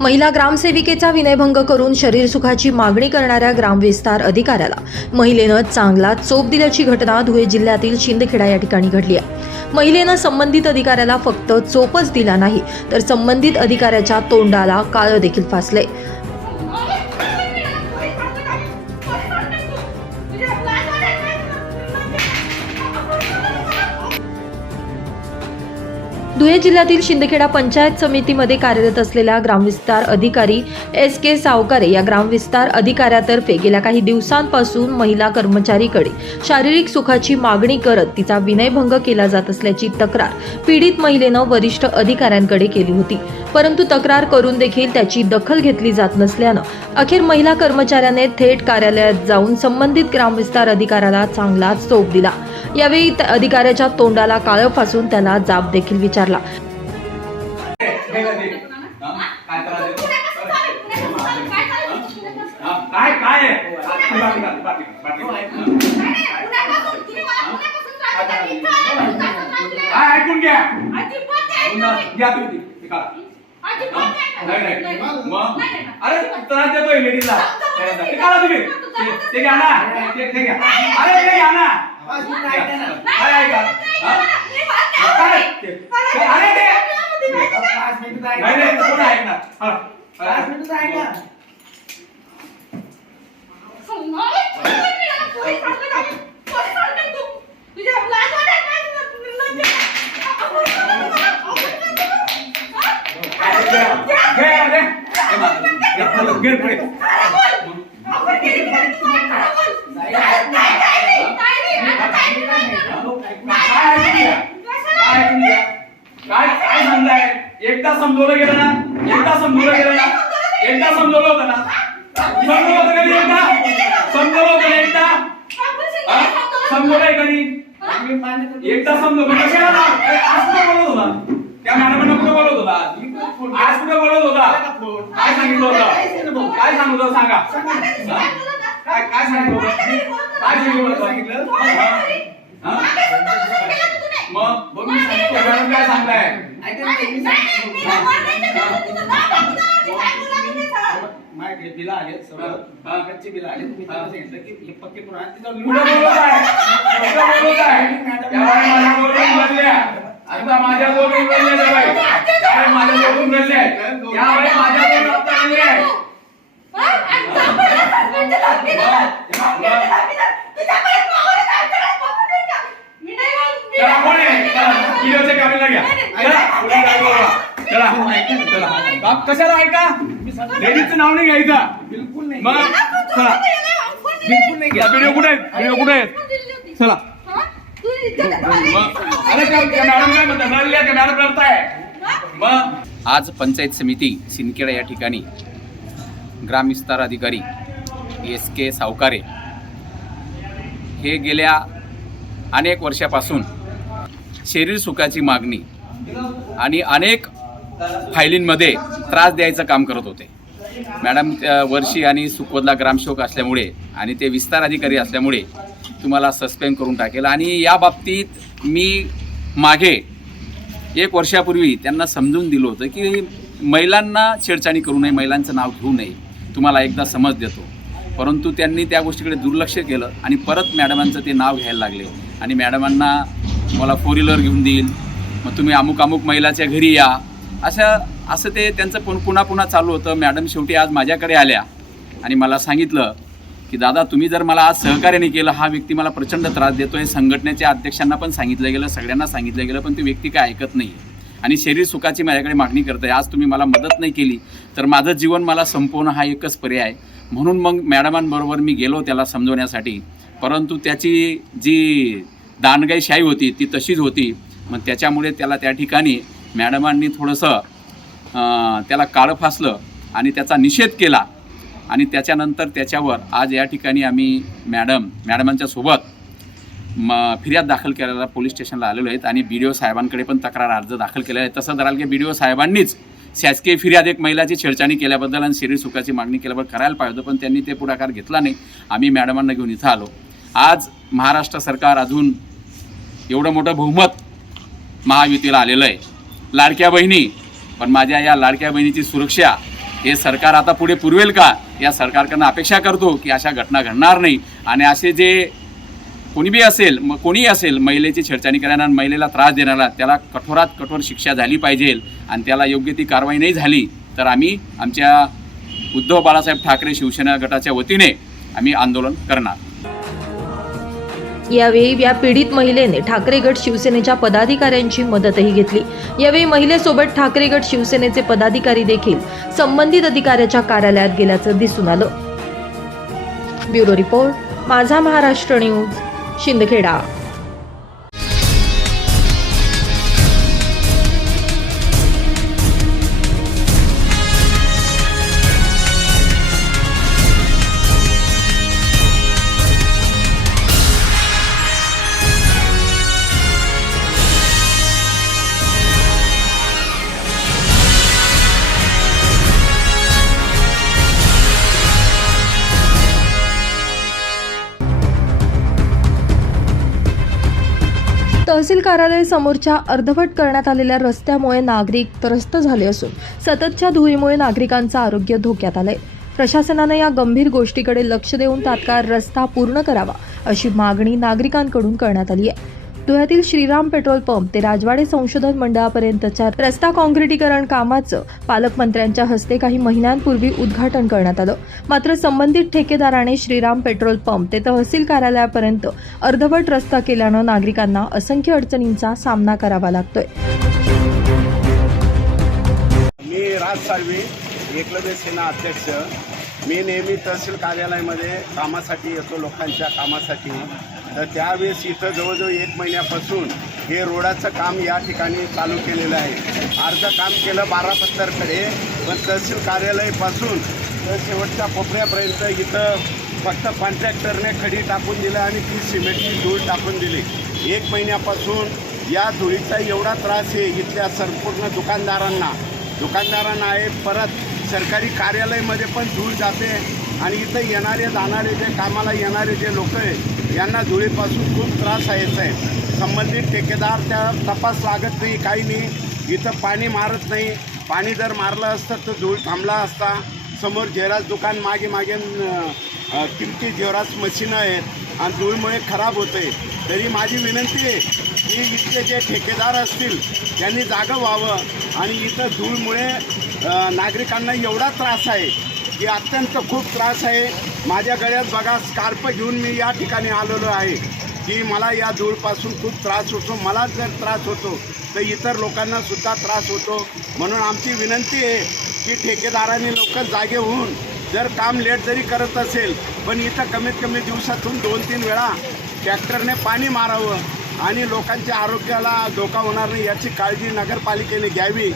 महिला ग्रामसेविकेचा विनयभंग करून शरीर सुखाची मागणी करणाऱ्या ग्रामविस्तार अधिकाऱ्याला महिलेनं चांगला चोप दिल्याची घटना धुळे जिल्ह्यातील शिंदखेडा या ठिकाणी घडली आहे। महिलेनं संबंधित अधिकाऱ्याला फक्त चोपच दिला नाही तर संबंधित अधिकाऱ्याच्या तोंडाला काळं देखील फासले। धुळे जिल्ह्यातील शिंदखेडा पंचायत समितीमध्ये कार्यरत असलेल्या ग्रामविस्तार अधिकारी SK सावकारे या ग्रामविस्तार अधिकाऱ्यातर्फे गेल्या काही दिवसांपासून महिला कर्मचारीकडे शारीरिक सुखाची मागणी करत तिचा विनयभंग केला जात असल्याची तक्रार पीडित महिलेनं वरिष्ठ अधिकाऱ्यांकडे केली होती, परंतु तक्रार करून देखील त्याची दखल घेतली जात नसल्यानं अखेर महिला कर्मचाऱ्याने थेट कार्यालयात जाऊन संबंधित ग्रामविस्तार अधिकाऱ्याला चांगला चोप दिला। यावेळी अधिकाऱ्याच्या तोंडाला काळं फासून त्याला जाब देखील विचारला। अरे त्रास देतोय लेडीजला ते काढा तुम्ही ते घ्या ना ते घ्या अरे ते घ्या ना काय ऐका अरे ते नाही नाही कोण ऐकणार 5 मिनिटं ऐका काय सांगताय? एकदा समजवलं गेलं ना एकदा समजवलं होतं ना समजवलं होतं कधी एकदा समजवलंय कधी एकदा समजवलं कशाला आज कुठे बोलत होता त्या मॅडमांना कुठे बोलत होता आज कुठे बोलत होता काय सांगितलं होतं काय सांगत होतं सांगा काय सांगितलं होतं काय सांगितलं मग मी सांगतो मॅडम काय सांगताय माझे बिल आले सगळं कच्चे बिल आले मी त्यांना सांगितलं की हे पक्के करून आणि तिथं आता माझ्या जोडून गल्ले त्यावेळी माझ्या जोडून गल्ले यावेळी माझ्या जोडून आता गल्ले कशाला ऐका लेडीजचं नाव नाही घ्यायचं बिलकुल नाही मग चला बिलकुल नाही व्हिडिओ कुठे आहेत चला अरे मॅडम काय म्हणतात मॅडम करताय मग आज पंचायत समिती शिंदखेडा या ठिकाणी ग्रामविस्तार अधिकारी SK सावकारे हे गेल्या अनेक वर्षापासून शरीर सुखाची मागणी आणि अनेक फायलींमध्ये त्रास द्यायचं काम करत होते। मॅडम वर्षी आणि सुखवदला ग्रामसेवक असल्यामुळे आणि ते विस्तार अधिकारी असल्यामुळे तुम्हाला सस्पेंड करून टाकेल आणि या बाबतीत मी मागे 1 वर्षापूर्वी त्यांना समजून दिलं होतं की महिलांना छेडछाडी करू नये, महिलांचं नाव घेऊ नये, तुम्हाला एकदा समज देतो, परंतु त्यांनी त्या गोष्टीकडे दुर्लक्ष केलं आणि परत मॅडमांचं ते नाव घ्यायला लागले आणि मॅडमांना मला 4 व्हीलर घेऊन देईल, मग तुम्ही अमुक महिलाच्या घरी या, असं ते त्यांचं पुन्हा चालू होतं। मॅडम शेवटी आज माझ्याकडे आल्या आणि मला सांगितलं की दादा तुम्ही जर मला आज सहकार्य नाही केलं, हा व्यक्ती मला प्रचंड त्रास देतोय, संघटनेच्या अध्यक्षांना पण सांगितलं गेलं, सगळ्यांना सांगितलं गेलं, पण ती व्यक्ती काय ऐकत नाही आणि शरीर सुखाची माझ्याकडे मागणी करते, आज तुम्ही मला मदत नाही केली तर माझं जीवन मला संपवणं हा एकच पर्याय आहे। म्हणून मग मॅडमांबरोबर मी गेलो त्याला समजवण्यासाठी, परंतु त्याची जी दांडगाईशाही होती ती तशीच होती। मग त्याच्यामुळे त्याला त्या ठिकाणी मॅडमांनी थोडंसं त्याला काळं फासलं आणि त्याचा निषेध केला आणि त्याच्यानंतर त्याच्यावर आज या ठिकाणी आम्ही मॅडमांच्या सोबत फिर्याद दाखल करायला पोलीस स्टेशनला आलेलो आहेत आणि BDO साहेबांकडे पण तक्रार अर्ज दाखल केला आहे। तसं धराल की BDO साहेबांनीच शासकीय फिर्याद एक महिलाची छेडछाडी केल्याबद्दल आणि शरीर सुखाची मागणी केल्याबद्दल करायला पाहिजे होतं, पण त्यांनी ते पुढाकार घेतला नाही। आम्ही मॅडमांना घेऊन इथं आलो आज महाराष्ट्र सरकार अजून एवढं मोठं बहुमत महायुतीला आलेलं आहे. लाडक्या बहिणी, पण माझ्या या लाडक्या बहिणीची सुरक्षा हे सरकार आता पुढे पुरवेल का, या सरकारकडनं अपेक्षा करतो की अशा घटना घडणार नाही. आणि असे जे कोणीही असेल महिलेची छेडछाडी करणारा, महिलेला त्रास देणारा, त्याला कठोरात कठोर शिक्षा झाली पाहिजे. आणि त्याला योग्य ती कारवाई नाही झाली तर आम्ही आमच्या उद्धव बाळासाहेब ठाकरे शिवसेना गटाच्या वतीने आम्ही आंदोलन करणार. यावेळी या पीडित महिलेने ठाकरे गट शिवसेनेच्या पदाधिकाऱ्यांची मदतही घेतली. यावेळी महिलेसोबत ठाकरे गट शिवसेनेचे पदाधिकारी देखील संबंधित अधिकाऱ्याच्या कार्यालयात गेल्याचं दिसून आलं. ब्युरो रिपोर्ट, माझा महाराष्ट्र न्यूज, शिंदखेडा. तहसील कार्यालय समोरच्या अर्धवट करण्यात आलेल्या रस्त्यामुळे नागरिक त्रस्त झाले असून सततच्या धुळीमुळे नागरिकांचं आरोग्य धोक्यात आलंय. प्रशासनाने या गंभीर गोष्टीकडे लक्ष देऊन तात्काळ रस्ता पूर्ण करावा अशी मागणी नागरिकांकडून करण्यात आली आहे. धुळ्यातील श्रीराम पेट्रोल पंप ते राजवाडे संशोधन मंडळापर्यंतच्या रस्ता काँक्रिटीकरण कामाचं पालकमंत्र्यांच्या हस्ते काही महिन्यांपूर्वी उद्घाटन करण्यात आलं. मात्र संबंधित ठेकेदाराने श्रीराम पेट्रोल पंप ते तहसील कार्यालयापर्यंत अर्धवट रस्ता केल्यानं नागरिकांना असंख्य अडचणींचा सामना करावा लागतोय. मी राज साळवी, एकलव्य सेना अध्यक्ष. मी नेहमी तहसील कार्यालयामध्ये कामासाठी येतो, लोकांच्या कामासाठी. तर त्यावेळेस इथं जवळजवळ 1 महिन्यापासून हे रोडाचं काम या ठिकाणी चालू केलेलं आहे. अर्ध काम केलं 12 पत्तरकडे, पण तहसील कार्यालयापासून तर शेवटच्या कोपऱ्यापर्यंत इथं फक्त कॉन्ट्रॅक्टरने खडी टाकून दिलं आणि ती सिमेंटची धूळ टाकून दिली. 1 महिन्यापासून या धुळीचा एवढा त्रास आहे इथल्या संपूर्ण दुकानदारांना आहे. परत सरकारी कार्यालयामध्ये पण धूळ जाते आणि इथं येणारे जाणारे जे कामाला येणारे जे लोक आहे यांना धुळीपासून खूप त्रास आहे. संबंधित ठेकेदार त्या तपास लागत नाही, काही नाही. इथं पाणी मारत नाही. पाणी जर मारलं असतं तर धूळ थांबला असता. समोर झेरॉक्स दुकान, मागे किमती झेरॉक्स मशीनं आहेत आणि धूळमुळे खराब होते. तरी माझी विनंती आहे की इथले जे ठेकेदार असतील त्यांनी जागं व्हावं. आणि इथं धूळमुळे नागरिकांना एवढा त्रास आहे की अत्यंत खूप त्रास आहे. माझ्या गळ्यात बघा स्कार्फ घेऊन मी या ठिकाणी आलेलो आहे की मला या धूळपासून खूप त्रास होतो. मला जर त्रास होतो तर इतर लोकांना सुद्धा त्रास होतो. म्हणून आमची विनंती आहे की ठेकेदारांनी लवकर जागे होऊन जर काम लेट जरी करत असेल पण इथं कमीत कमी दिवसातून 2-3 वेळा ट्रॅक्टरने पाणी मारावं आणि लोकांच्या आरोग्याला धोका होणार नाही याची काळजी नगरपालिकेने घ्यावी.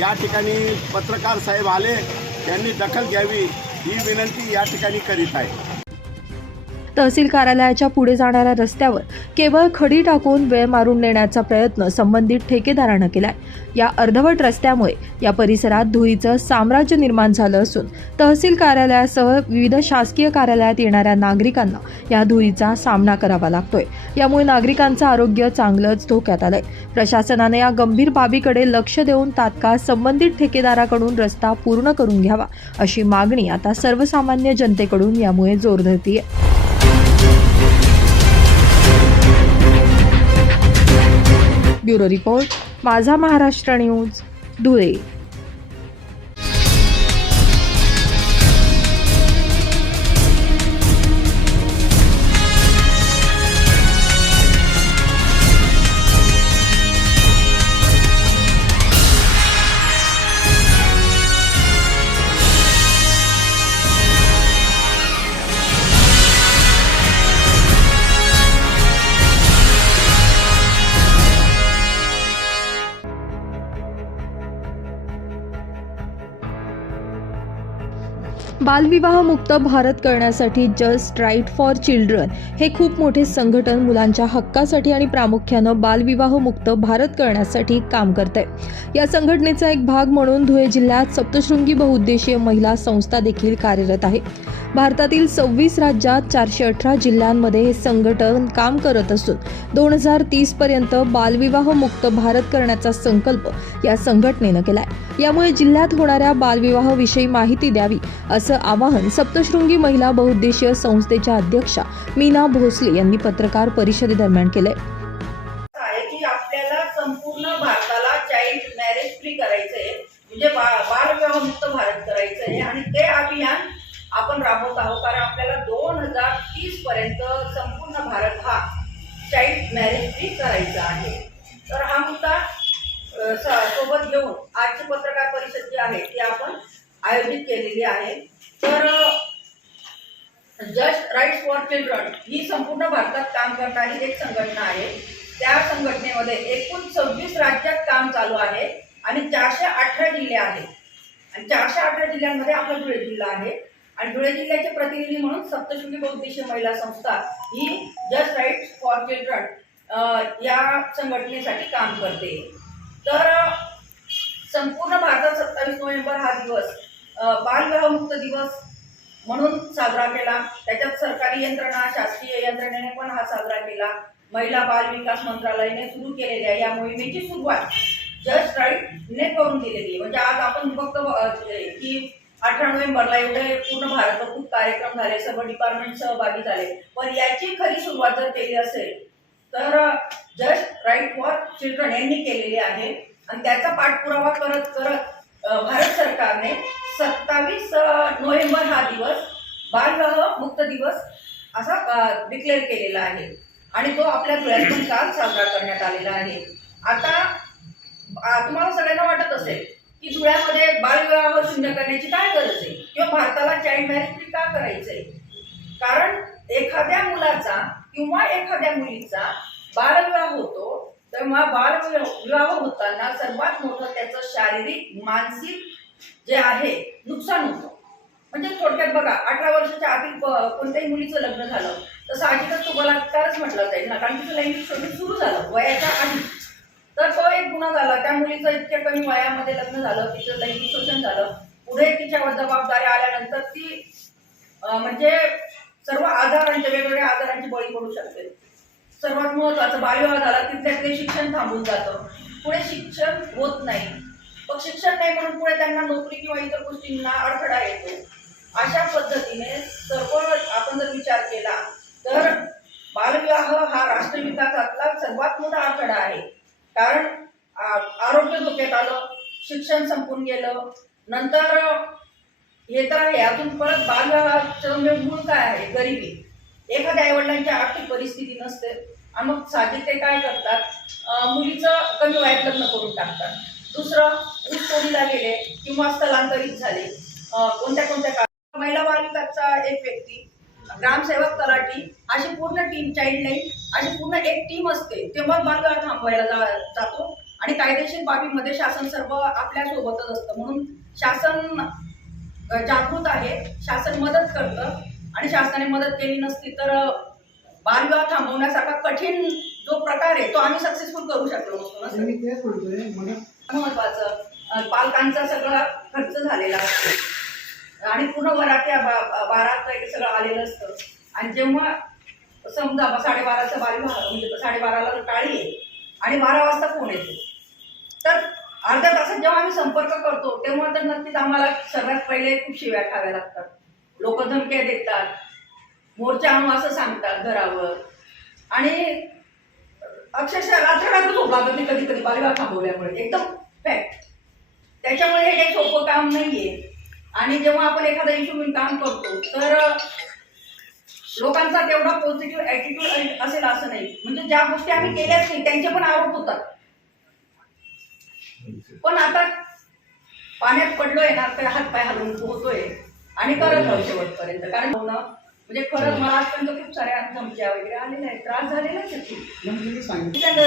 या ठिकाणी पत्रकार साहेब आले, त्यांनी दखल घ्यावी ही विनंती या ठिकाणी करीत आहे. तहसील कार्यालयाच्या पुढे जाणाऱ्या रस्त्यावर केवळ खडी टाकून वेळ मारून नेण्याचा प्रयत्न संबंधित ठेकेदारानं केलाय. या अर्धवट रस्त्यामुळे या परिसरात धुळीचं साम्राज्य निर्माण झालं असून तहसील कार्यालयासह विविध शासकीय कार्यालयात येणाऱ्या नागरिकांना या धुळीचा सामना करावा लागतोय. यामुळे नागरिकांचं आरोग्य चांगलंच धोक्यात आलंय. प्रशासनाने या गंभीर बाबीकडे लक्ष देऊन तात्काळ संबंधित ठेकेदाराकडून रस्ता पूर्ण करून घ्यावा अशी मागणी आता सर्वसामान्य जनतेकडून यामुळे जोर धरतीये. ब्युरो रिपोर्ट, माझा महाराष्ट्र न्यूज, धुळे. बालविवाह मुक्त भारत करण्यासाठी जस्ट राईट फॉर चिल्ड्रन हे खूप मोठे संघटन मुलांच्या हक्कासाठी आणि प्रामुख्यानं बालविवाह मुक्त भारत करण्यासाठी काम करते. या संघटनेचा एक भाग म्हणून धुळे जिल्ह्यात सप्तशृंगी बहुउद्देशीय महिला संस्था देखील कार्यरत आहे. भारतातील 26 राज्यात 418 जिल्ह्यांमध्ये हे संघटन काम करत असून 2030 पर्यंत बालविवाह मुक्त भारत करण्याचा संकल्प या संघटनेनं केलाय। यामुळे जिल्ह्यात होणाऱ्या बालविवाहाविषयी माहिती द्यावी असं आवाहन सप्तशृंगी महिला बहुउद्देशीय संस्थेच्या अध्यक्षा मीना भोसले यांनी पत्रकार परिषदेदरम्यान केलंय। की आपल्याला संपूर्ण भारताला चाइल्ड मॅरेज फ्री करायचंय, म्हणजे बालविवाह मुक्त भारत करायचंय आणि ते अभियान आपण राबवत आहोत। कारण आपल्याला 2030 पर्यंत संपूर्ण भारत हा चाइल्ड मॅरेज फ्री करायचा आहे। तर हा मुद्दा सोबत घेऊन आजची पत्रकार परिषद जी आहे ती आपण आयोजित केलेली आहे। तर जस्ट राईट्स फॉर चिल्ड्रन ही संपूर्ण भारतात काम करणारी एक संघटना आहे। त्या संघटनेमध्ये एकूण 26 राज्यात काम चालू आहे आणि 418 जिल्हे आहेत आणि 418 जिल्ह्यांमध्ये आपला धुळे जिल्हा आहे आणि धुळे जिल्ह्याचे प्रतिनिधी म्हणून सप्तशृंगी बहुउद्देशीय महिला संस्था ही जस्ट राईट्स फॉर चिल्ड्रन या संघटनेसाठी काम करते। तर संपूर्ण भारतात 27 नोव्हेंबर हा दिवस बालविवाह मुक्त दिवस म्हणून साजरा केला। त्याच्यात सरकारी यंत्रणा, शासकीय यंत्रणेने पण हा साजरा केला। महिला बाल विकास मंत्रालयाने सुरू केलेल्या या मोहिमेची सुरुवात जस्ट राईटने करून दिलेली आहे। म्हणजे आज आपण बघतो की 18 नोव्हेंबरला एवढे पूर्ण भारतभर खूप कार्यक्रम झाले, सर्व डिपार्टमेंट सहभागी झाले, पण याची खरी सुरुवात जर केली असेल तर जस्ट राईट फॉर चिल्ड्रन यांनी केलेली आहे आणि त्याचा पाठपुरावा करत करत भारत सरकारने 27 नोव्हेंबर हा दिवस बालविवाह मुक्त दिवस असा डिक्लेअर केलेला आहे आणि तो आपल्या धुळ्यात पण काल साजरा करण्यात आलेला आहे। आता तुम्हाला सगळ्यांना वाटत असेल की धुळ्यामध्ये बालविवाह शून्य करण्याची काय गरज आहे किंवा भारताला चाइल्ड मॅरेज फ्री का करायचंय? कारण एखाद्या मुलाचा किंवा एखाद्या मुलीचा बालविवाह होतो तेव्हा बालविवाह होताना सर्वात मोठं त्याचं शारीरिक मानसिक जे आहे नुकसान होतं। म्हणजे थोडक्यात बघा, 18 वर्षाच्या आतील कोणत्याही मुलीचं लग्न झालं तर साहजिकच तो बलात्कारच म्हटलं जाईल ना, कारण तिचं लैंगिक शोषण सुरू झालं वयाच्या आधी, तर तो एक गुन्हा झाला। त्या मुलीचं इतक्या कमी वयामध्ये लग्न झालं, तिचं लैंगिक शोषण झालं, पुढे तिच्यावर जबाबदारी आल्यानंतर ती म्हणजे सर्व आजारांच्या वेगवेगळ्या आजारांची बळी पडू शकते। सर्वात महत्त्वाचं बालविवाह झाला, तिथले शिक्षण थांबून जातं, पुढे शिक्षण होत नाही, मग शिक्षण नाही म्हणून पुढे त्यांना नोकरी किंवा इतर गोष्टींना अडथळा येतो। अशा पद्धतीने सर्व आपण जर विचार केला तर बालविवाह हा राष्ट्रविकासातला सर्वात मोठा अडथळा आहे। कारण आरोग्य धोक्यात आलं, शिक्षण संपून गेलं, नंतर हे तर आहे, अजून परत बालविवाहाचं मूळ काय आहे? गरिबी। एखाद्या आईवडिलांची आर्थिक परिस्थिती नसते आणि मग साहजिक ते काय करतात, मुलीचं कमी वयात लग्न करून टाकतात। दुसरं, ऊसतोडीला गेले किंवा स्थलांतरित झाले, कोणत्या महिला बाल विकासचा एक व्यक्ती, ग्रामसेवक, तलाठी, अशी पूर्ण टीम, चाइल्डलाईन अशी पूर्ण एक टीम असते, तेव्हा बालविवाह थांबवायला जातो आणि कायदेशीर बाबीमध्ये शासन सर्व आपल्या सोबतच असतं। म्हणून शासन जागृत आहे, शासन मदत करतं आणि शासनाने मदत केली नसती तर बालविवाह थांबवण्यासारखा कठीण जो प्रकार आहे तो आम्ही सक्सेसफुल करू शकलो नसतो। महत्वाचं, पालकांचा सगळा खर्च झालेला असतो आणि पूर्ण वरात बारात सगळं आलेलं असतं आणि जेव्हा समजा 12:30चा बालविवाह म्हणजे 12:30ला टाळी आहे आणि 12 वाजता फोन येतो, तर अर्ध्या तासात जेव्हा आम्ही संपर्क करतो तेव्हा तर नक्कीच आम्हाला सगळ्यात पहिले खूप शिव्या खाव्या लागतात, लोक धमक्या देतात, मोर्चा आणू असं सांगतात घरावर आणि अक्षरशः रात्र झोप लागत नाही कधी कधी बालविवाह थांबवल्यामुळे, एकदम फॅक्ट। त्याच्यामुळे हे काही सोपं काम नाहीये आणि जेव्हा आपण एखादा इश्यू घेऊन काम करतो तर लोकांचा तेवढा पॉझिटिव्ह ॲटिट्यूड असेल असं नाही। म्हणजे ज्या गोष्टी आम्ही केल्याच नाही त्यांचे पण आरोप होतात, पण आता पाण्यात पडलोय ना तर हातपाय हलवून पोहतोय आणि करत राहू शेवटपर्यंत। कारण म्हणजे खरंच मला आजपर्यंत खूप साऱ्या धमक्या वगैरे आलेल्या आहेत, त्रास झालेलाच आहे।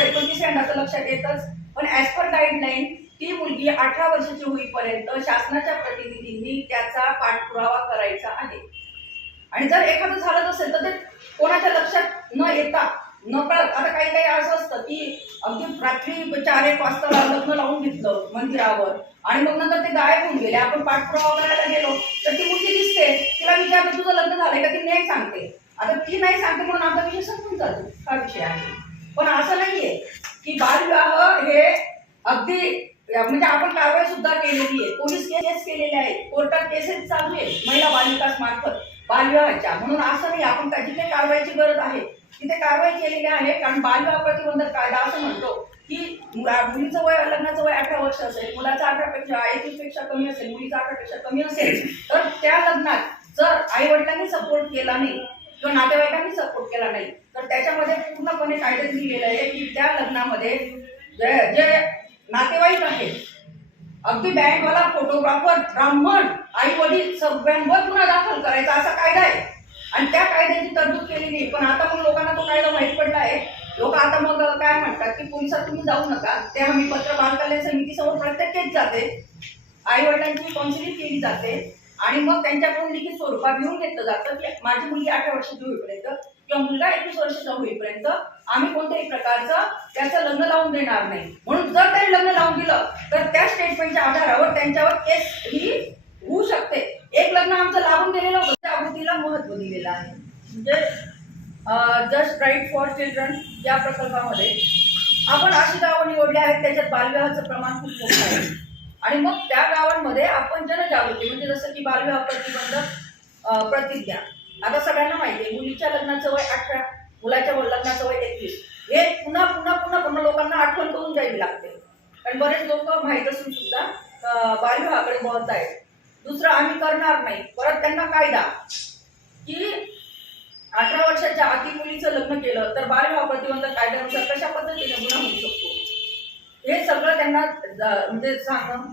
29 लक्षात येतच, पण ॲज पर गाईडलाईन ती मुलगी 18 वर्षाची होईपर्यंत शासनाच्या प्रतिनिधींनी त्याचा पाठपुरावा करायचा आहे आणि जर एखादं झालं असेल तर ते कोणाच्या लक्षात न येता नकळत, आता काही काही असं असतं की अगदी रात्री 4-1 वाजता लग्न लावून घेतलं मंदिरावर आणि मग नंतर ते गायब होऊन गेले, आपण पाठपुरावा करायला गेलो तर ती मुलगी दिसते, तिला विचारलं तुझं लग्न झालंय का, ती नाही सांगते. आता ती नाही सांगते म्हणून आमचा विषय संपून जातो, हा विषय आहे. पण असं नाहीये की बालविवाह हे अगदी म्हणजे आपण कारवाई सुद्धा केलेली आहे, पोलीस केस केलेले आहेत, कोर्टात केसेस चालू आहे महिला बालविकास मार्फत बालविवाहाच्या. म्हणून असं नाही, आपण जिथे कारवाईची गरज आहे तिथे कारवाई केलेली आहे. कारण बालविवाह प्रतिबंधक कायदा असं म्हणतो की मुलीचं वय, लग्नाचं वय 18 वर्ष असेल, मुलाचं 21 पेक्षा कमी असेल, मुलीचं 18 पेक्षा कमी असेल, तर त्या लग्नात जर आई वडिलांनी सपोर्ट केला नाही किंवा नातेवाईकांनी सपोर्ट केला नाही, तर त्याच्यामध्ये पूर्णपणे कायद्यात लिहिलेलं आहे की त्या लग्नामध्ये जे नातेवाईक आहेत, अगदी बँकवाला, फोटोग्राफर, ब्राह्मण, आई वडील सगळ्यांवर गुन्हा दाखल करायचा असा कायदा आहे. आणि त्या कायद्याची तरतूद केलेली आहे. पण आता मग लोकांना तो कायदा माहीत पडला आहे. लोक आता मग काय म्हणतात की पोलिसात तुम्ही जाऊ नका, ते आम्ही पत्र बाल कल्याण समितीसमोर प्रत्येक केस जाते, आई वडिलांची काउन्सिलिंग केली जाते आणि मग त्यांच्याकडून लिखित स्वरूपात घेऊन घेतलं जातं की माझी मुलगी 18 वर्षाची होईपर्यंत किंवा मुलगा 21 वर्षाचा होईपर्यंत आम्ही कोणत्याही प्रकारचं त्याचं लग्न लावून देणार नाही. म्हणून जर त्यांनी लग्न लावून दिलं तर त्या स्टेटमेंटच्या आधारावर त्यांच्यावर केस ही होऊ शकते. एक लग्न आमचं लागून गेलेलं होतं, त्या आवृत्तीला महत्त्व दिलेलं आहे. म्हणजे जस्ट राईट फॉर चिल्ड्रन या प्रकल्पामध्ये आपण अशी गावं निवडली आहेत त्याच्यात बालविवाहाचं प्रमाण खूप मोठं आहे. आणि मग त्या गावांमध्ये आपण जनजागृती म्हणजे जसं की बालविवाह प्रतिबंधक प्रतिज्ञा. आता सगळ्यांना माहिती आहे मुलीच्या लग्नाचं वय 18, मुलाच्या लग्नाचं वय 21. हे पुन्हा पुन्हा पुन्हा पुन्हा लोकांना आठवण करून द्यावी लागते. कारण बरेच लोक माहीत असून सुद्धा बालविवाहाकडे वळत आहेत. दुसरं आम्ही करणार नाही. परत त्यांना कायदा की 18 वर्षाच्या आधी मुलीचं लग्न केलं तर बालविवाह प्रतिबंधक कायद्यानुसार कशा पद्धतीने गुन्हा होऊ शकतो हे सगळं त्यांना म्हणजे सांगणं.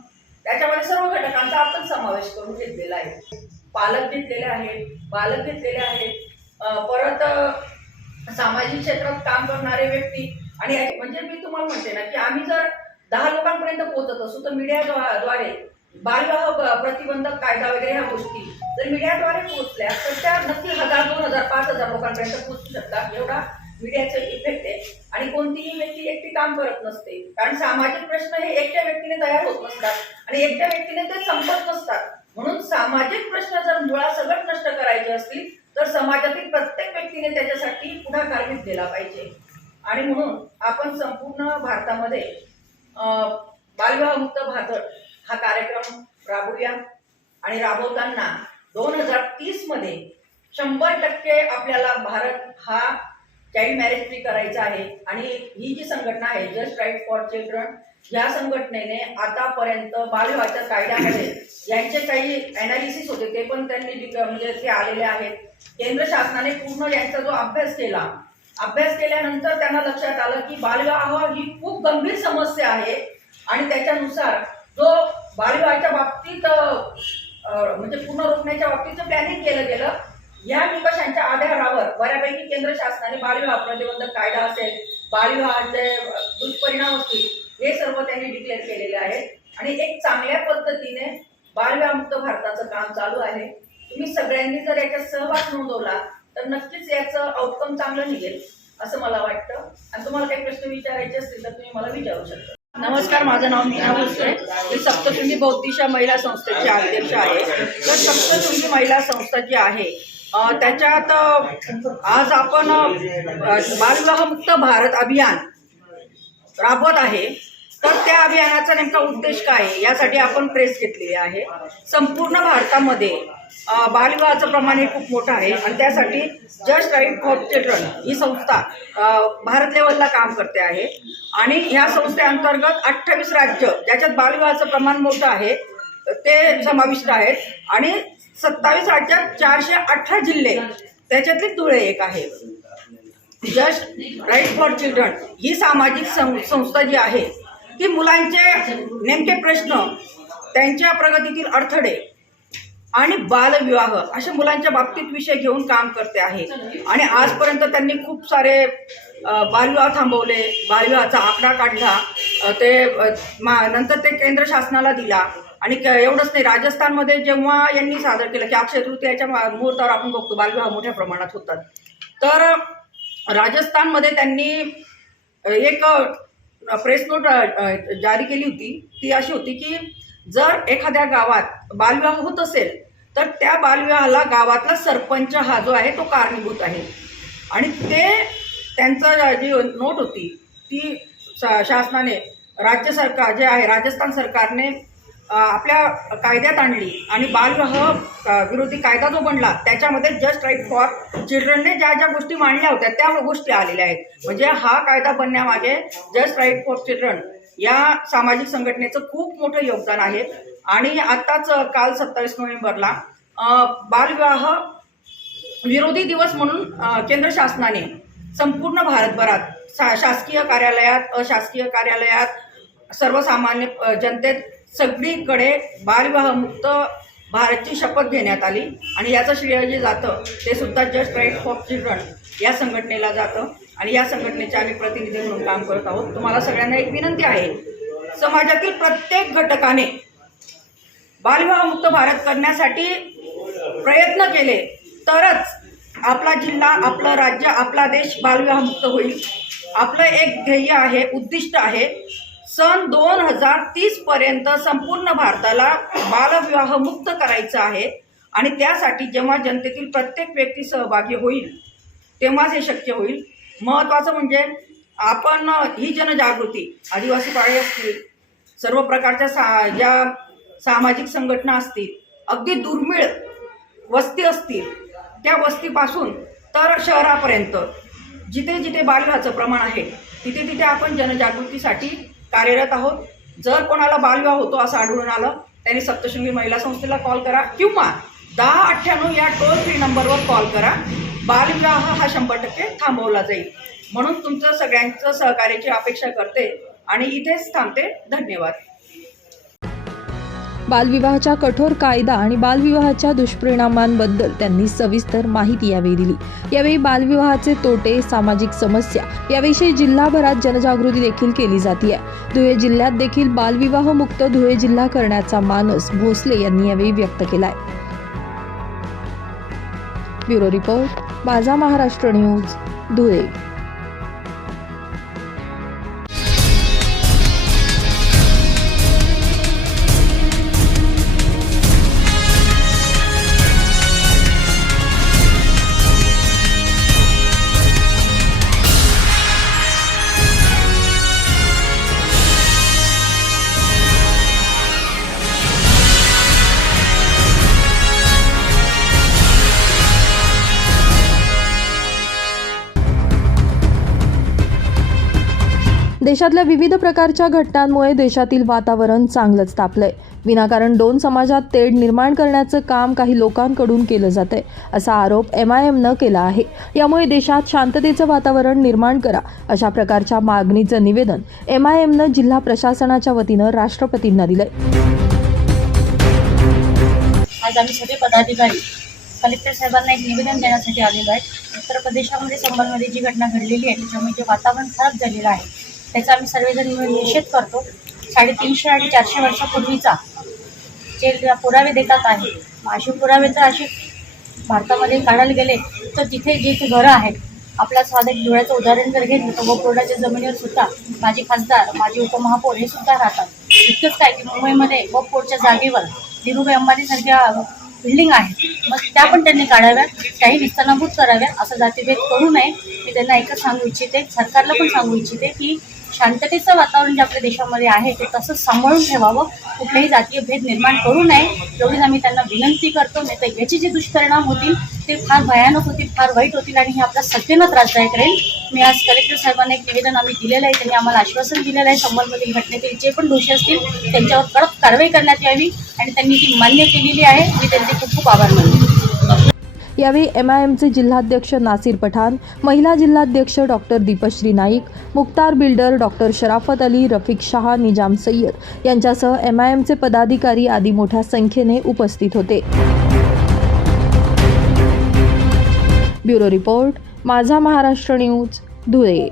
त्याच्यामध्ये सर्व घटकांचा आपण समावेश करून घेतलेला आहे. पालक घेतलेले आहेत, बालक घेतलेले आहेत, परत सामाजिक क्षेत्रात काम करणारे व्यक्ती. आणि म्हणजे मी तुम्हाला म्हणते ना की आम्ही जर 10 लोकांपर्यंत पोहोचत असू तर मीडियाद्वारे बालविवाह प्रतिबंधक कायदा वगैरे ह्या गोष्टी जर मीडियाद्वारे पोहोचल्या तर त्या नक्की 1000, 2000, 5000 लोकांपर्यंत पोहोचू शकतात. एवढा मीडियाचा इफेक्ट आहे. आणि कोणतीही व्यक्ती एकटी काम करत नसते. कारण सामाजिक प्रश्न हे एकट्या व्यक्तीने तयार होत नसतात आणि एकट्या व्यक्तीने ते संपत नसतात. म्हणून सामाजिक प्रश्न जर मुळासकट नष्ट करायचे असतील तर समाजातील प्रत्येक व्यक्तीने त्याच्यासाठी पुढाकार घेतलेला पाहिजे. आणि म्हणून आपण संपूर्ण भारतामध्ये बालविवाहमुक्त भारत हा कार्यक्रम राबवूया. आणि राबवताना 2030 मध्ये 100% आपल्याला भारत हा चाइल्ड मॅरेज फ्री करायचा आहे. आणि ही जी संघटना आहे जस्ट राईट फॉर चिल्ड्रन या संघटनेने आतापर्यंत बालविवाहाच्या कायद्यामध्ये यांचे काही ॲनालिसिस होते ते पण त्यांनी म्हणजे ते आलेले आहेत. केंद्र शासनाने पूर्ण यांचा जो अभ्यास केल्यानंतर त्यांना लक्षात आलं की बालविवाह ही खूप गंभीर समस्या आहे. आणि त्याच्यानुसार जो बालविवाहाच्या बाबतीत म्हणजे पूर्ण रोखण्याच्या बाबतीचं प्लॅनिंग केलं गेलं. या निकषांच्या आधारावर बऱ्यापैकी केंद्र शासनाने बालविवाह प्रतिबंधक कायदा असेल, बालविवाहाचे दुष्परिणाम असतील, हे सर्व त्यांनी डिक्लेअर केलेले आहेत. आणि एक चांगल्या पद्धतीने बालविवाहमुक्त भारताचं काम चालू आहे. तुम्ही सगळ्यांनी जर याच्यात सहभाग नोंदवला तर नक्कीच याचं आउटकम चांगलं निघेल असं मला वाटतं. आणि तुम्हाला काही प्रश्न विचारायचे असतील तर तुम्ही मला विचारू शकता. नमस्कार, माझं नाव मीना भोसले. मी सप्तशृंगी बौद्धिशा महिला संस्थेची अध्यक्ष आहे. तर सप्तशृंगी महिला संस्था जी आहे त्याच्यात आज आपण बालविवाहमुक्त भारत अभियान राबवत आहे. तर त्या अभियानाचा नेमका उद्देश काय आहे यासाठी आपण प्रेस घेतलेली आहे. संपूर्ण भारतामध्ये बालविवाहाचं प्रमाण हे खूप मोठं आहे आणि त्यासाठी जस्ट राईट फॉर चिल्ड्रन ही संस्था भारत लेवलला काम करते आहे. आणि ह्या संस्थेअंतर्गत 28 राज्य ज्याच्यात बालविवाहाचं प्रमाण मोठं आहे ते समाविष्ट आहेत. आणि 27 राज्यात 418 जिल्हे त्याच्यातली धुळे एक आहे. जस्ट राईट फॉर चिल्ड्रन ही सामाजिक संस्था जी आहे ती मुलांचे नेमके प्रश्न, त्यांच्या प्रगतीतील अडथळे आणि बालविवाह अशा मुलांच्या बाबतीत विषय घेऊन काम करते आहे. आणि आजपर्यंत त्यांनी खूप सारे बालविवाह थांबवले, बालविवाहाचा आकडा काढला, ते नंतर ते केंद्र शासनाला दिला. आणि एवढंच नाही, राजस्थानमध्ये जेव्हा यांनी सादर केलं की अक्षय तृतीयाच्या मुहूर्तावर आपण बघतो बालविवाह मोठ्या प्रमाणात होतात, तर राजस्थानमध्ये त्यांनी एक प्रेस नोट जारी केली होती. ती अशी होती की जर एखाद्या गावात बालविवाह होत असेल तर त्या बालविवाहाला गावातला सरपंच हा जो आहे तो कारणीभूत आहे. आणि ते त्यांचं जी नोट होती ती शासनाने राज्य सरकार जे आहे राजस्थान सरकारने आपल्या कायद्यात आणली आणि बालविवाह विरोधी कायदा जो बनला त्याच्यामध्ये जस्ट राईट फॉर चिल्ड्रनने ज्या ज्या गोष्टी मांडल्या होत्या त्या गोष्टी आलेल्या आहेत. म्हणजे हा कायदा बनण्यामागे जस्ट राईट फॉर चिल्ड्रन या सामाजिक संघटनेचं खूप मोठं योगदान आहे. आणि आत्ताच काल 27 नोव्हेंबरला बालविवाह विरोधी दिवस म्हणून केंद्र शासनाने संपूर्ण भारतभरात शासकीय कार्यालयात अशासकीय कार्यालयात सर्वसामान्य जनतेत सगळीकडे बालविवाहमुक्त भारतची शपथ घेण्यात आली. आणि याचं श्रेय जे जातं ते सुद्धा जस्ट राईट फॉर चिल्ड्रन या संघटनेला जातं. आणि या संघटनेचे आम्ही प्रतिनिधी म्हणून काम करत आहोत. तुम्हाला सगळ्यांना एक विनंती आहे, समाजातील प्रत्येक घटकाने बालविवाहमुक्त भारत करण्यासाठी प्रयत्न केले तरच आपला जिल्हा, आपलं राज्य, आपला देश बालविवाहमुक्त होईल. आपलं एक ध्येय आहे, उद्दिष्ट आहे, सन 2030 पर्यंत संपूर्ण भारताला बालविवाह मुक्त करायचं आहे. आणि त्यासाठी जेव्हा जनतेतील प्रत्येक व्यक्ती सहभागी होईल तेव्हाच हे शक्य होईल. महत्त्वाचं म्हणजे आपण ही जनजागृती, आदिवासी पाळे असतील, सर्व प्रकारच्या ज्या सामाजिक संघटना असतील, अगदी दुर्मिळ वस्ती असतील, त्या वस्तीपासून तर शहरापर्यंत जिथे जिथे बालविवाहाचं प्रमाण आहे तिथे तिथे आपण जनजागृतीसाठी कार्यरत आहोत. जर कोणाला बालविवाह होतो असं आढळून आलं त्यांनी सप्तशृंगी महिला संस्थेला कॉल करा किंवा 1098 या टोल फ्री नंबरवर कॉल करा. बालविवाह हा 100% थांबवला जाईल. म्हणून तुमचं सगळ्यांचं सहकार्याची अपेक्षा करते आणि इथेच थांबते. धन्यवाद. बालविवाहाच्या कठोर कायदा आणि बालविवाहाच्या दुष्परिणामांबद्दल त्यांनी सविस्तर माहिती यावेळी दिली. यावेळी बालविवाहाचे तोटे, सामाजिक समस्या याविषयी जिल्हाभरात जनजागृती देखील केली जाते. धुळे जिल्ह्यात देखील बालविवाह मुक्त धुळे जिल्हा करण्याचा मानस भोसले यांनी यावेळी व्यक्त केलाय. ब्युरो रिपोर्ट, माझा महाराष्ट्र न्यूज, धुळे. देशातल्या विविध प्रकारच्या घटनांमुळे देशातील वातावरण चांगलंच तापलंय. विनाकारण दोन समाजात तेढ निर्माण करण्याचं काम काही लोकांकडून केलं जातंय असा आरोप MIMनं केला आहे. यामुळे देशात शांततेचं वातावरण निर्माण करा अशा प्रकारच्या मागणीचं निवेदन MIMनं जिल्हा प्रशासनाच्या वतीनं राष्ट्रपतींना दिलंय. आज आम्ही सगळे पदाधिकारी कलेक्टर साहेबांना एक निवेदन देण्यासाठी आलेलो आहे. उत्तर प्रदेशामध्ये संबलमध्ये जी घटना घडलेली आहे त्याच्यामुळे जे वातावरण खराब झालेलं आहे त्याचा आम्ही सर्वजण मिळून निषेध करतो. 350 आणि 400 वर्षापूर्वीचा जे पुरावे देतात आहे, असे पुरावे तर असे भारतामध्ये काढायला गेले तर तिथे जे घरं आहेत, आपल्या साधं डोळ्याचं उदाहरण जर घेतलं तर वपोर्डाच्या जमिनीवर सुद्धा माजी खासदार, माजी उपमहापौर हे सुद्धा राहतात. इतकंच काय की मुंबईमध्ये वपोर्डच्या जागेवर धीरूभाई अंबानीसारख्या बिल्डिंग आहेत, मग त्या पण त्यांनी काढाव्यात, त्याही निस्तानाभूत कराव्यात. असं जातीभेद करू नये. मी त्यांना एकच सांगू इच्छिते, सरकारला पण सांगू इच्छिते की शांततेचं वातावरण जे आपल्या देशामध्ये आहे ते तसंच सांभाळून ठेवावं, कुठलेही जातीय भेद निर्माण करू नये एवढीच आम्ही त्यांना विनंती करतो. नाही तर याचे जे दुष्परिणाम होतील ते फार भयानक होतील, फार वाईट होतील आणि हे आपल्या सत्तेनं त्रासदायक राहील. मी आज कलेक्टर साहेबांना एक निवेदन आम्ही दिलेलं आहे, त्यांनी आम्हाला आश्वासन दिलेलं आहे संबलमधील घटनेतील जे पण दोषी असतील त्यांच्यावर कडक कारवाई करण्यात यावी आणि त्यांनी ती मान्य केलेली आहे. मी त्यांचे खूप खूप आभार मानते. यावेळी MIMचे जिल्हाध्यक्ष नासिर पठाण, महिला जिल्हाध्यक्ष doctor Deepshree Naik, Mukhtar builder doctor शराफत अली, रफिक शहा, निजाम सय्यद यांच्यासह MIMचे पदाधिकारी आदी मोठ्या संख्येने उपस्थित होते. ब्युरो रिपोर्ट, माझा महाराष्ट्र न्यूज, धुळे.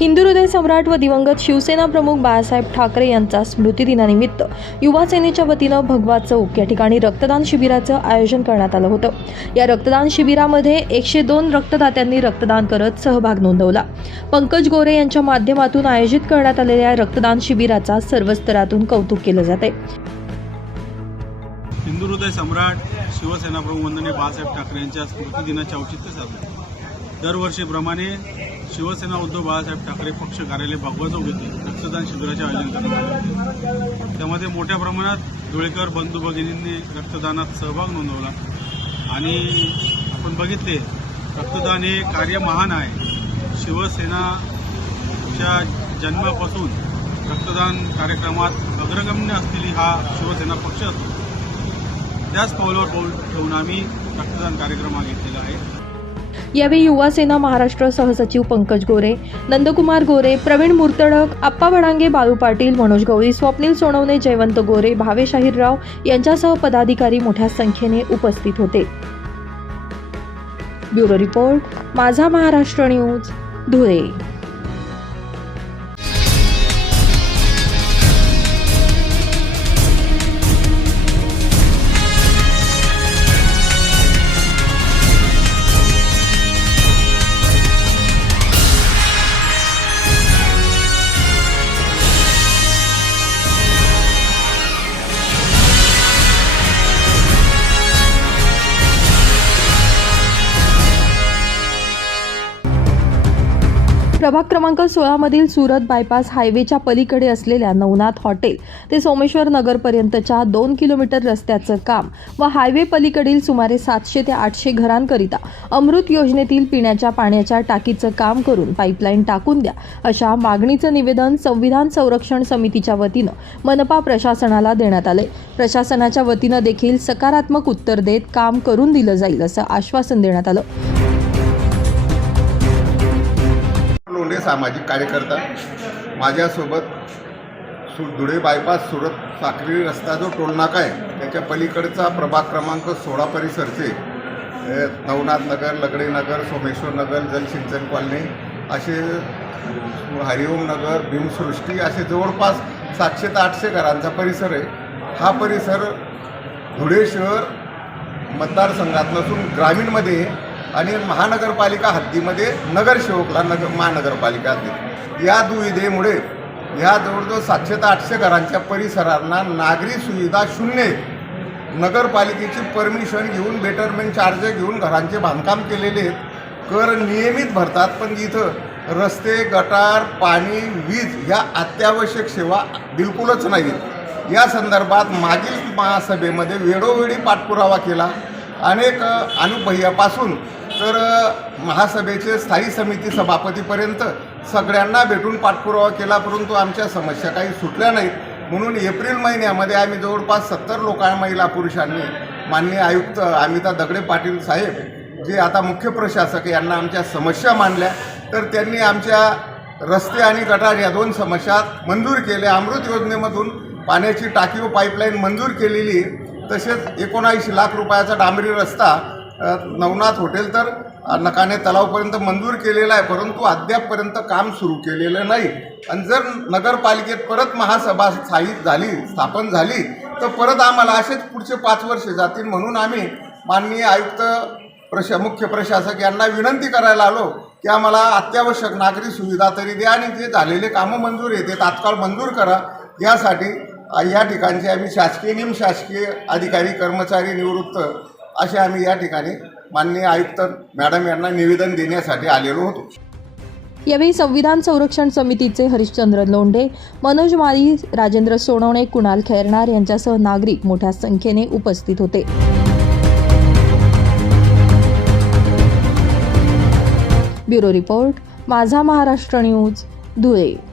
हिंदू हृदय सम्राट व दिवंगत शिवसेना प्रमुख बाळासाहेब ठाकरे यांचा स्मृतिदिनानिमित्त युवा सेनेच्या वतीनं भगवा चौक या ठिकाणी रक्तदान शिबिराचं आयोजन करण्यात आलं होतं. या रक्तदान शिबिरामध्ये 102 रक्तदात्यांनी रक्तदान करत सहभाग नोंदवला. पंकज गोरे यांच्या माध्यमातून आयोजित करण्यात आलेल्या रक्तदान शिबिराचा सर्व स्तरातून कौतुक केलं जाते. हिंदू हृदय सम्राट शिवसेना प्रमुख वंदनीय बाळासाहेब ठाकरे यांच्या स्मृतिदिनाचे औचित्य साधले. दरवर्षीप्रमाणे शिवसेना उद्धव बाळासाहेब ठाकरे पक्ष कार्यालय भगवा चौक येथे रक्तदान शिबिराचे आयोजन करण्यात आले. त्यामध्ये मोठ्या प्रमाणात धुळेकर बंधू भगिनींनी रक्तदानात सहभाग नोंदवला आणि आपण बघितले रक्तदान हे कार्य महान आहे. शिवसेनाच्या जन्मापासून रक्तदान कार्यक्रमात अग्रगण्य असलेली हा शिवसेना पक्ष असतो. त्याच पावलावर पाऊल ठेवून आम्ही रक्तदान कार्यक्रम हा घेतलेला आहे. यावेळी युवा सेना महाराष्ट्र सहसचिव पंकज गोरे, नंदकुमार गोरे, प्रवीण मुर्तडक, आप्पा वडांगे, बाळू पाटील, मनोज गवळी, स्वप्नील सोनवणे, जयवंत गोरे, भावेश अहिरराव यांच्यासह पदाधिकारी मोठ्या संख्येने उपस्थित होते. ब्युरो रिपोर्ट, माझा महाराष्ट्र न्यूज, धुळे. प्रभाग क्रमांक 16 मधील सुरत बायपास हायवेच्या पलीकडे असलेल्या नवनाथ हॉटेल ते सोमेश्वर नगरपर्यंतच्या 2 किलोमीटर रस्त्याचं काम व हायवे पलीकडील सुमारे 700 ते 800 घरांकरिता अमृत योजनेतील पिण्याच्या पाण्याच्या टाकीचं काम करून पाईपलाईन टाकून द्या अशा मागणीचं निवेदन संविधान संरक्षण समितीच्या वतीनं मनपा प्रशासनाला देण्यात आले. प्रशासनाच्या वतीनं देखील सकारात्मक उत्तर देत काम करून दिलं जाईल असं आश्वासन देण्यात आलं. सामाजिक कार्यकर्ता माझ्यासोबत धुळे बायपास सुरत साक्री रस्ता जो टोलनाका आहे त्याच्या पलीकडचा प्रभाग क्रमांक 16 परिसरचे नवनाथ नगर, लगडे नगर, सोमेश्वर नगर, जलसिंचन कॉलनी असे हरिओम नगर, भीमसृष्टी असे जवळपास 700 ते 800 घरांचा परिसर आहे. हा परिसर धुळे शहर मतदारसंघात नसून ग्रामीणमध्ये आणि महानगरपालिका हद्दीमध्ये नगरसेवकला महानगरपालिका हद्दीत या दुविधेमुळे ह्या जवळजवळ 700 ते 800 घरांच्या परिसरांना नागरी सुविधा शून्य. नगरपालिकेची परमिशन घेऊन बेटरमेंट चार्ज घेऊन घरांचे बांधकाम केलेले आहेत. कर नियमित भरतात, पण इथं रस्ते, गटार, पाणी, वीज ह्या अत्यावश्यक सेवा बिलकुलच नाहीत. या संदर्भात मागील महासभेमध्ये वेळोवेळी पाठपुरावा केला. अनेक अनुभय्यापासून तर महासभेचे स्थायी समिती सभापतीपर्यंत सगळ्यांना भेटून पाठपुरावा केला, परंतु आमच्या समस्या काही सुटल्या नाहीत. म्हणून एप्रिल महिन्यामध्ये आम्ही जवळपास 70 महिला पुरुषांनी माननीय आयुक्त अमिता दगडे पाटील साहेब जे आता मुख्य प्रशासक यांना आमच्या समस्या मांडल्या, तर त्यांनी आमच्या रस्ते आणि गटार या 2 समस्या मंजूर केल्या. अमृत योजनेमधून पाण्याची टाकी व पाईपलाईन मंजूर केलेली. तसेच 79 लाख रुपयाचा डांबरी रस्ता नवनाथ हॉटेल तर नकाने तलावपर्यंत मंजूर केलेला आहे, परंतु अद्यापपर्यंत काम सुरू केलेलं नाही. आणि जर नगरपालिकेत परत महासभा स्थापन झाली तर परत आम्हाला असेच पुढचे 5 वर्ष जातील. म्हणून आम्ही माननीय आयुक्त मुख्य प्रशासक यांना विनंती करायला आलो की आम्हाला अत्यावश्यक नागरी सुविधा तरी द्या आणि जे झालेले कामं मंजूर आहे ते तात्काळ मंजूर करा. यासाठी या ठिकाणचे आम्ही शासकीय, निमशासकीय अधिकारी, कर्मचारी, निवृत्त असे आम्ही या ठिकाणी माननीय आयुक्त मॅडम यांना निवेदन देण्यासाठी आलेलो होतो. यावेळी संविधान संरक्षण समितीचे हरिश्चंद्र लोंढे, मनोज माळी, राजेंद्र सोनवणे, कुणाल खैरनार यांच्यासह नागरिक मोठ्या संख्येने उपस्थित होते. ब्युरो रिपोर्ट, माझा महाराष्ट्र न्यूज, धुळे.